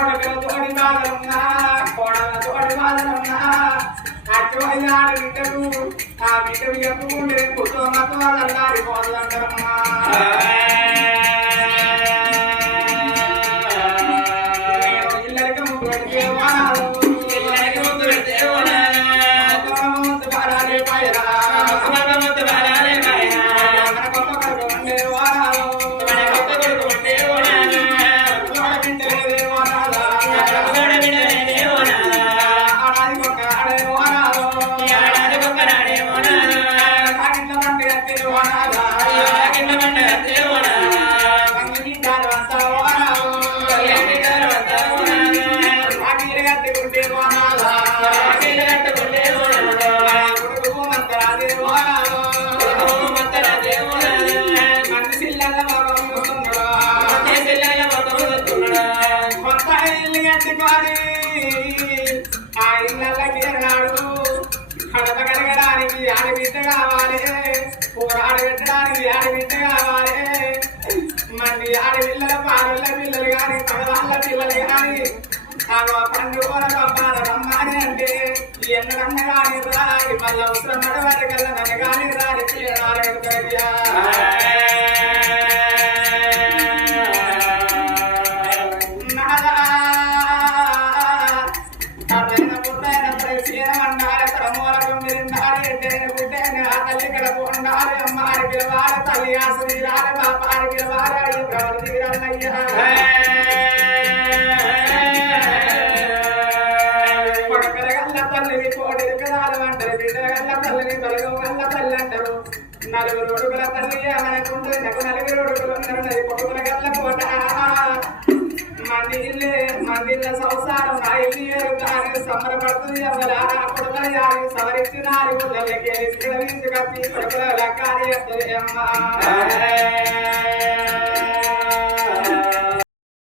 కొడుకులతోటి బాధలున్నా కోడలతోటి బాధలున్నా అచ్చోయ్యాడు బిడ్డకు ఆ బిడ్డకు చెప్పుకుంటే కుటుంబతో అల్లాడిపోతుందమ్మా ఇల్లరికి ముందు పెడితే వానాలు ఇల్లరికి ముందు పెడితే ఆ ఇళ్ళకి నాడు కడప కడగడానికి ఆడబిడ్డ కావాలి పోరాడు పెట్టడానికి ఆడబిడ్డ కావాలి మంది ఆడపిల్లల పాలల పిల్లలు కానీ పగవాళ్ళ పిల్లలు కానీ పండు రమ్మని అంటే ఎన్నడన్న కానీ రాలి మళ్ళీ అవసరం వరకల్లా నన్ను కానీ రాలి అమ్మారి పిలవాలి తల్లి ఆశ తీరాలి బాపారి పిలవాలి అయ్యి ప్రవృత్తి తీరాలయ్యా కొడుకుల గల్ల తల్లిని కోడిలు కదాలు అంటారు బిడ్డల గల్ల తల్లిని బలగం గల్ల తల్లి అంటారు నలుగురు ఒడుగుల తల్లి మనకుంటుంది నాకు నలుగురు ఒడుగులు ఉన్నారు కొడుకుల గల్ల కోట మందిళ్ళ సంసారం నా ఇల్లు కానీ సంబరపడుతుంది ఎవరారా కొడుకుల యారి సవరించి నాలుగు ఊళ్ళకి తీసుకొచ్చి కొడుకుల లెక్కాలి అమ్మ